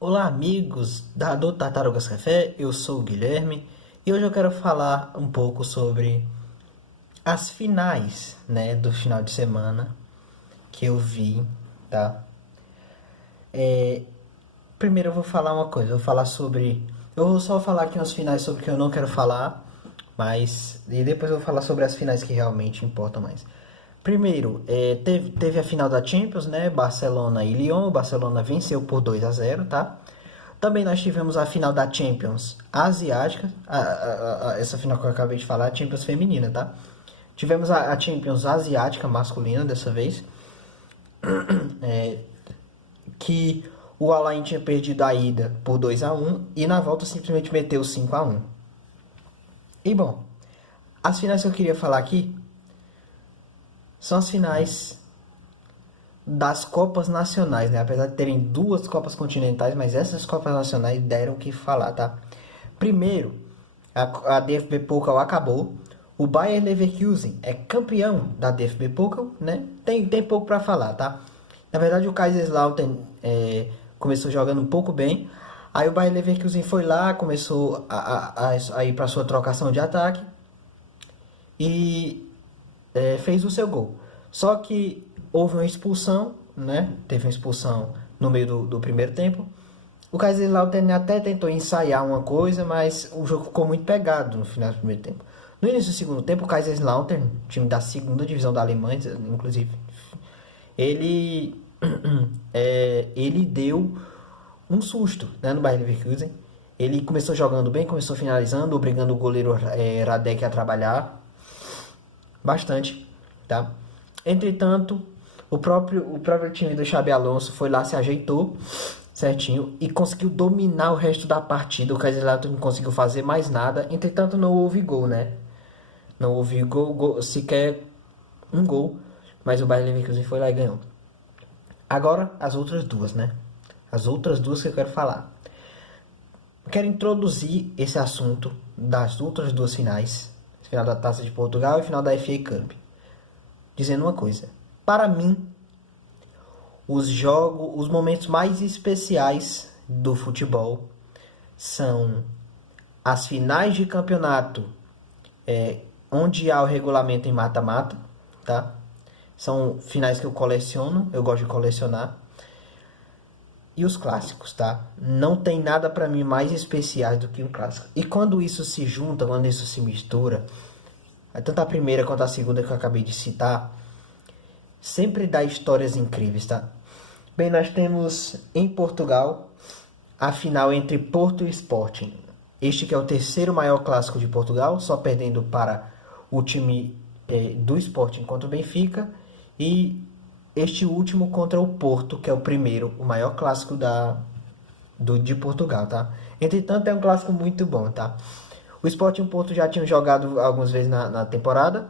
Olá, amigos do Tartarugas Café, eu sou o Guilherme e hoje eu quero falar um pouco sobre as finais, né, do final de semana que eu vi, tá? Primeiro eu vou falar uma coisa, eu vou falar sobre. Eu vou só falar aqui umas finais sobre o que eu não quero falar, mas. E depois eu vou falar sobre as finais que realmente importam mais. Primeiro, teve a final da Champions, né? Barcelona e Lyon. O Barcelona venceu por 2-0, tá? Também nós tivemos a final da Champions Asiática. Essa final que eu acabei de falar, a Champions feminina, tá? Tivemos a Champions Asiática masculina dessa vez, que o Al-Ain tinha perdido a ida por 2-1 e na volta simplesmente meteu 5-1. E bom, as finais que eu queria falar aqui são as finais das Copas Nacionais, né? Apesar de terem duas Copas Continentais, mas essas Copas Nacionais deram o que falar, tá? Primeiro, a DFB Pokal acabou. O Bayer Leverkusen é campeão da DFB Pokal, né? Tem pouco para falar, tá? Na verdade, o Kaiserslautern começou jogando um pouco bem. Aí o Bayer Leverkusen foi lá, começou a ir para sua trocação de ataque e fez o seu gol. Só que houve uma expulsão, né? Teve uma expulsão no meio do primeiro tempo. O Kaiserslautern até tentou ensaiar uma coisa, mas o jogo ficou muito pegado no final do primeiro tempo. No início do segundo tempo, o Kaiserslautern, time da segunda divisão da Alemanha, inclusive, ele, ele deu um susto, né, no Bayer Leverkusen. Ele começou jogando bem, começou finalizando, obrigando o goleiro Radek a trabalhar bastante, tá? Entretanto, o próprio time do Xabi Alonso foi lá, se ajeitou certinho e conseguiu dominar o resto da partida. O Kaiserslautern não conseguiu fazer mais nada. Entretanto, não houve gol, né? Não houve gol, sequer um gol, mas o Bayer Leverkusen foi lá e ganhou. Agora, as outras duas, né? As outras duas que eu quero falar. Eu quero introduzir esse assunto das outras duas finais, final da Taça de Portugal e final da FA Cup, dizendo uma coisa. Para mim, os momentos mais especiais do futebol são as finais de campeonato, onde há o regulamento em mata-mata, tá? São finais que eu coleciono, eu gosto de colecionar. E os clássicos, tá? Não tem nada para mim mais especial do que um clássico. E quando isso se junta, quando isso se mistura, tanto a primeira quanto a segunda que eu acabei de citar, sempre dá histórias incríveis, tá? Bem, nós temos em Portugal a final entre Porto e Sporting. Este que é o terceiro maior clássico de Portugal, só perdendo para o time do Sporting contra o Benfica. E este último contra o Porto, que é o primeiro, o maior clássico de Portugal, tá? Entretanto, é um clássico muito bom, tá? O Sporting e o Porto já tinham jogado algumas vezes na temporada.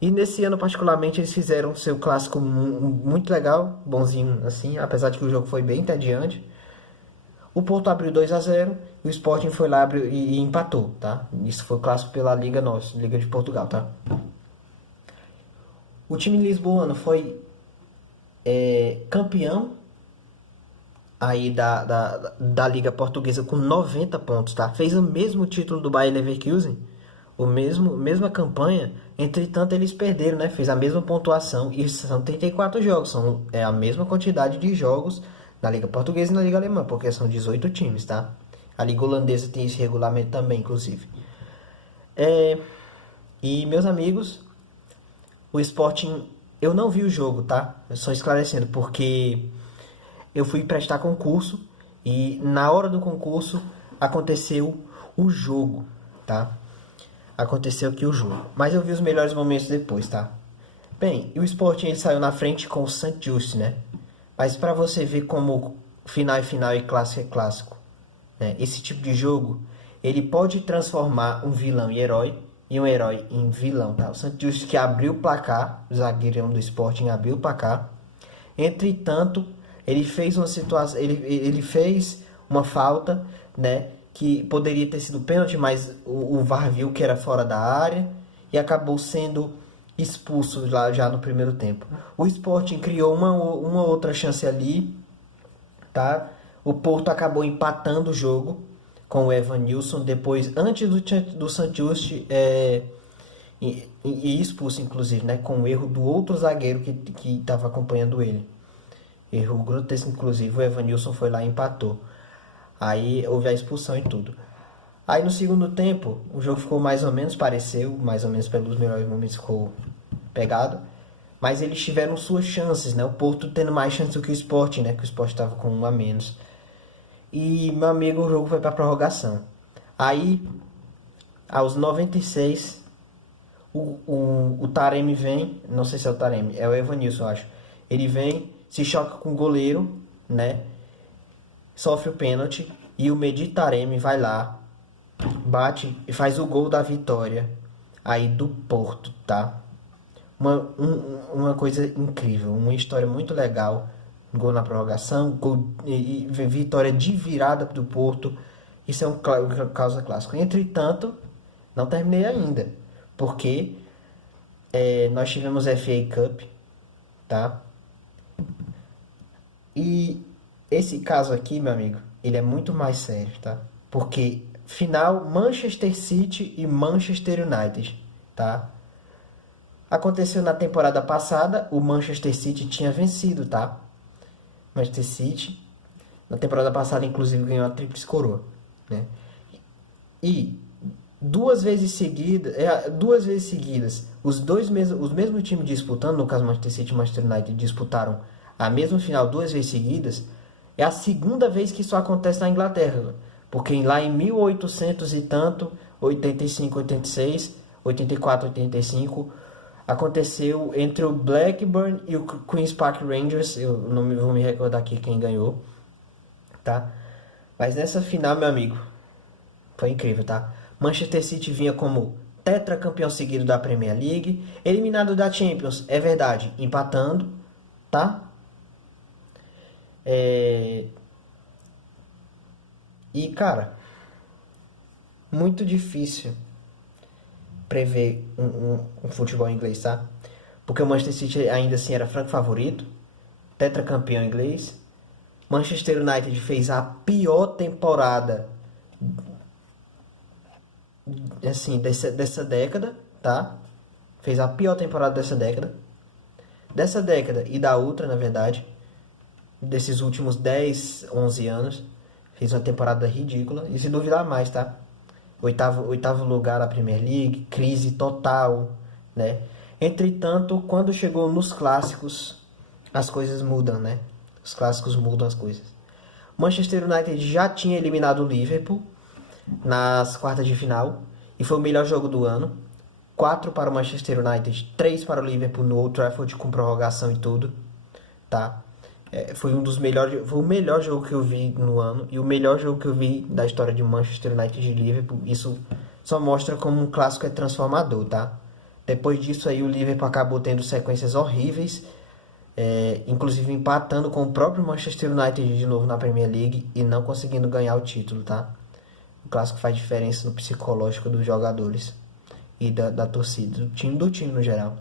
E nesse ano, particularmente, eles fizeram seu clássico muito legal, bonzinho assim, apesar de que o jogo foi bem entediante. O Porto abriu 2-0 e o Sporting foi lá e empatou, tá? Isso foi o clássico pela Liga Nossa, Liga de Portugal, tá? O time lisboano foi campeão aí da Liga Portuguesa com 90 pontos, tá? Fez o mesmo título do Bayer Leverkusen, mesma campanha, entretanto eles perderam, né? Fez a mesma pontuação e são 34 jogos, são a mesma quantidade de jogos na Liga Portuguesa e na Liga Alemã, porque são 18 times, tá? A Liga Holandesa tem esse regulamento também, inclusive. E meus amigos, o Sporting, eu não vi o jogo, tá? Só esclarecendo, porque eu fui prestar concurso e na hora do concurso aconteceu o jogo, tá? Aconteceu aqui o jogo. Mas eu vi os melhores momentos depois, tá? Bem, e o Sporting ele saiu na frente com o St. Just, né? Mas para você ver como final é final e clássico é clássico, né? Esse tipo de jogo, ele pode transformar um vilão em herói e um herói em vilão, tá? O St. Just que abriu o placar, o zagueirão do Sporting abriu o placar. Entretanto, ele fez uma situação, ele fez uma falta, né, que poderia ter sido pênalti, mas o VAR viu que era fora da área e acabou sendo expulso lá já no primeiro tempo. O Sporting criou uma outra chance ali, tá? O Porto acabou empatando o jogo com o Evanilson, depois, antes do Santucci e expulso, inclusive, né? Com o erro do outro zagueiro que estava acompanhando ele. Erro grotesco, inclusive, o Evanilson foi lá e empatou. Aí houve a expulsão e tudo. Aí no segundo tempo, o jogo ficou mais ou menos, pareceu, mais ou menos pelos melhores momentos ficou pegado. Mas eles tiveram suas chances, né? O Porto tendo mais chances do que o Sport, né? Que o Sport estava com um a menos. E, meu amigo, o jogo foi para prorrogação. Aí, aos 96, o Taremi vem, não sei se é o Taremi, é o Evanilson, eu acho. Ele vem, se choca com o goleiro, né? Sofre o pênalti e o Mehdi Taremi vai lá, bate e faz o gol da vitória aí do Porto, tá? Uma coisa incrível, uma história muito legal. Gol na prorrogação, gol e vitória de virada do Porto. Isso é um causa clássico. Entretanto, não terminei ainda, porque nós tivemos FA Cup, tá? E esse caso aqui, meu amigo, ele é muito mais sério, tá? Porque final Manchester City e Manchester United, tá? Aconteceu na temporada passada, o Manchester City tinha vencido, tá? Manchester City, na temporada passada, inclusive, ganhou a tríplice coroa, né? E duas vezes seguidas, os mesmos times disputando, no caso Manchester City e Manchester United disputaram a mesma final duas vezes seguidas. É a segunda vez que isso acontece na Inglaterra, porque lá em 1800 e tanto, 85, 86, 84, 85, aconteceu entre o Blackburn e o Queen's Park Rangers. Eu não vou me recordar aqui quem ganhou, tá? Mas nessa final, meu amigo, foi incrível, tá? Manchester City vinha como tetracampeão seguido da Premier League, eliminado da Champions, é verdade, empatando, tá? E, cara, muito difícil prever um futebol inglês, tá? Porque o Manchester City ainda assim era franco favorito, tetracampeão inglês. Manchester United fez a pior temporada assim, dessa década, tá? Fez a pior temporada dessa década. Dessa década e da outra, na verdade. Desses últimos 10, 11 anos. Fez uma temporada ridícula. E se duvidar mais, tá? Oitavo lugar na Premier League. Crise total, né? Entretanto, quando chegou nos clássicos, as coisas mudam, né? Os clássicos mudam as coisas. Manchester United já tinha eliminado o Liverpool nas quartas de final e foi o melhor jogo do ano. 4 para o Manchester United, 3 para o Liverpool no Old Trafford com prorrogação e tudo, tá? Foi um dos melhores, foi o melhor jogo que eu vi no ano e o melhor jogo que eu vi da história de Manchester United e Liverpool. Isso só mostra como um clássico é transformador, tá? Depois disso aí o Liverpool acabou tendo sequências horríveis, inclusive empatando com o próprio Manchester United de novo na Premier League e não conseguindo ganhar o título, tá? O clássico faz diferença no psicológico dos jogadores e da torcida, do time no geral.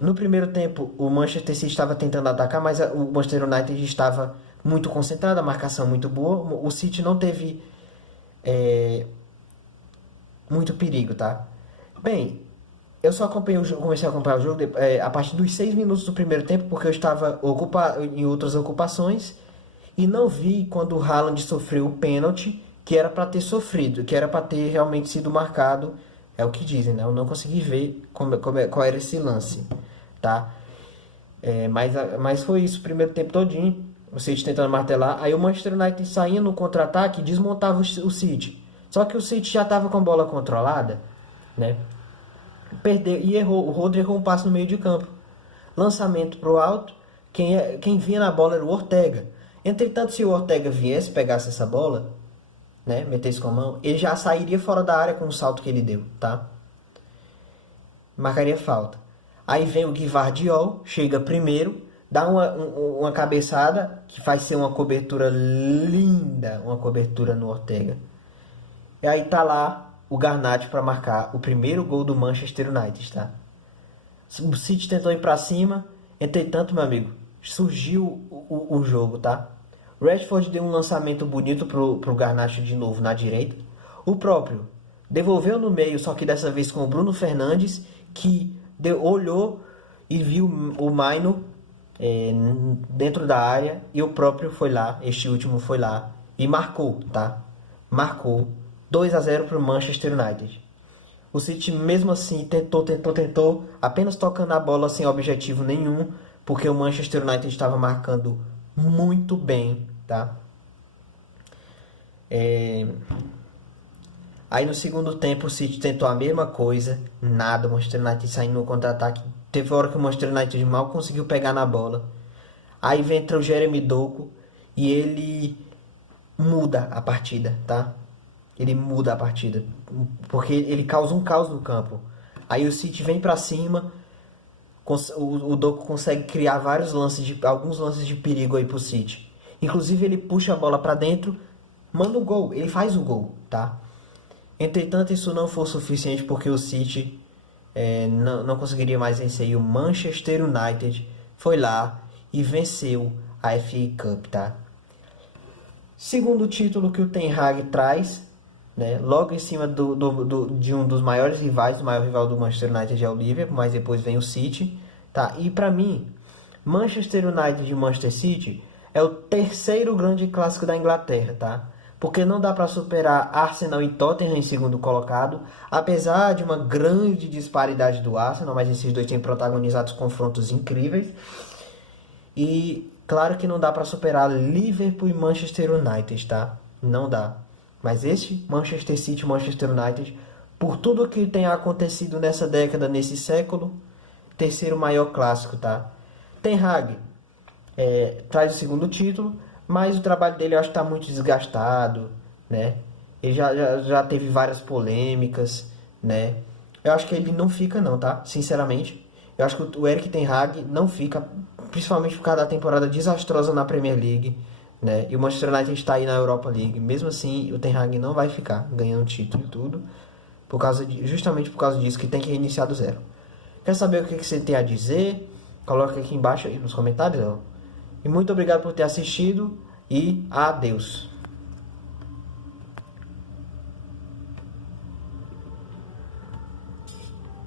No primeiro tempo, o Manchester City estava tentando atacar, mas o Manchester United estava muito concentrado, a marcação muito boa. O City não teve muito perigo, tá? Bem, eu só comecei a acompanhar o jogo a partir dos 6 minutos do primeiro tempo, porque eu estava em outras ocupações e não vi quando o Haaland sofreu o pênalti que era para ter sofrido, que era para ter realmente sido marcado. É o que dizem, né? Eu não consegui ver qual era esse lance, tá? Mas foi isso o primeiro tempo todinho. O City tentando martelar. Aí o Manchester United saía no contra-ataque e desmontava o City. Só que o City já estava com a bola controlada, né? Perdeu e errou. O Rodri errou um passe no meio de campo. Lançamento pro alto. Quem vinha na bola era o Ortega. Entretanto, se o Ortega viesse, pegasse essa bola, né, metesse com a mão, ele já sairia fora da área com o salto que ele deu, tá? Marcaria falta. Aí vem o Gvardiol, chega primeiro, dá uma cabeçada que faz ser uma cobertura linda, uma cobertura no Ortega. E aí tá lá o Garnacho para marcar o primeiro gol do Manchester United, tá? O City tentou ir para cima, entretanto, meu amigo, surgiu o jogo, tá? Rashford deu um lançamento bonito pro Garnacho de novo na direita. O próprio devolveu no meio, só que dessa vez com o Bruno Fernandes, que olhou e viu o Maino dentro da área, e o próprio foi lá, este último foi lá e marcou, tá? Marcou 2-0 para o Manchester United. O City mesmo assim tentou, apenas tocando a bola sem objetivo nenhum, porque o Manchester United estava marcando muito bem, tá? Aí no segundo tempo o City tentou a mesma coisa, nada, o Manchester United saindo no contra-ataque. Teve hora que o Manchester United mal conseguiu pegar na bola. Aí entra o Jeremy Doku e ele muda a partida, tá? Ele muda a partida, porque ele causa um caos no campo. Aí o City vem pra cima, o Doku consegue criar alguns lances de perigo aí pro City. Inclusive ele puxa a bola pra dentro, manda o gol, ele faz o gol, tá? Entretanto, isso não foi suficiente porque o City não conseguiria mais vencer. E o Manchester United foi lá e venceu a FA Cup, tá? Segundo título que o Ten Hag traz, né? Logo em cima de um dos maiores rivais, o maior rival do Manchester United é o Liverpool, mas depois vem o City, tá? E pra mim, Manchester United e Manchester City é o terceiro grande clássico da Inglaterra, tá? Porque não dá para superar Arsenal e Tottenham em segundo colocado, apesar de uma grande disparidade do Arsenal, mas esses dois têm protagonizado confrontos incríveis. E claro que não dá para superar Liverpool e Manchester United, tá? Não dá. Mas esse Manchester City e Manchester United, por tudo que tem acontecido nessa década, nesse século, terceiro maior clássico, tá? Ten Hag traz o segundo título, mas o trabalho dele eu acho que está muito desgastado, né? Ele já teve várias polêmicas, né? Eu acho que ele não fica não, tá? Sinceramente. Eu acho que o Erik ten Hag não fica, principalmente por causa da temporada desastrosa na Premier League, né? E o Manchester United está aí na Europa League. Mesmo assim, o Ten Hag não vai ficar ganhando título e tudo, justamente por causa disso, que tem que reiniciar do zero. Quer saber o que você tem a dizer? Coloca aqui embaixo aí nos comentários, ó. E muito obrigado por ter assistido e adeus.